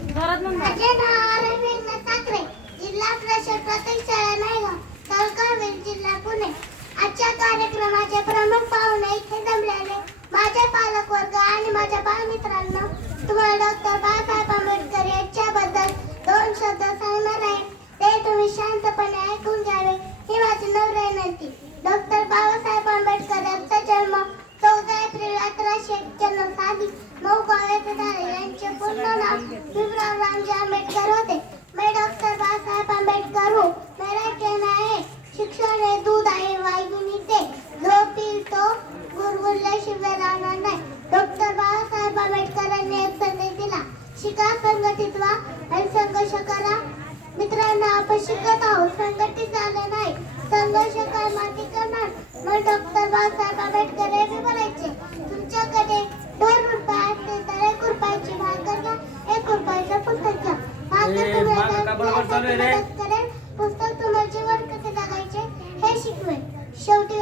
माझे नाव अरविंद ठाकरे, जिल्हा परिषद प्राथमिक शाळा नायगाव, तालुका हवेली, जिल्हा पुणे. आजच्या कार्यक्रमाचे प्रमुख पाहुणे इथे जमलेले माझे पालकवर्ग आणि माझ्या बालमित्रांनो, तुम्हाला डॉक्टर बाबासाहेब आंबेडकर यांच्याबद्दल 2 शब्द सांगणार आहे. ते तुम्ही शांतपणे ऐकून घ्यावे ही माझी नम्र विनंती. डॉक्टर बाबासाहेब आंबेडकर यांचा जन्म 14 एप्रिल 1891 साली मौगाव येथे झाले. यांचे पूर्ण नाव भीमराव रामजी आंबेडकर होते. मैं डॉक्टर बाबासाहेब आंबेडकर हूँ. मेरा कहना है, शिक्षण हे दूध आहे वाघिणीचे, जो पिल तो गुरगुरल्याशिवाय राहणार नाही. डॉक्टर बाबासाहेब आंबेडकरांनी एक संदेश दिला, शिका, संघटित व्हा आणि संघर्ष करा. मित्रांनो, आपण शिकत आहोत, संघटित झाले नाही. संघर्ष कर, माती करणार. मग डॉक्टर बाबासाहेब आंबेडकर हे म्हणायचे, तुमच्याकडे 2 रुपये असतील तर 1 रुपयाची भाकर घ्या, 1 रुपयाचं पुस्तक घ्या. भाकर तुम्हाला मदत करेल, पुस्तक तुम्हाला जीवन कसे जगायचे हे शिकवेल. शेवटी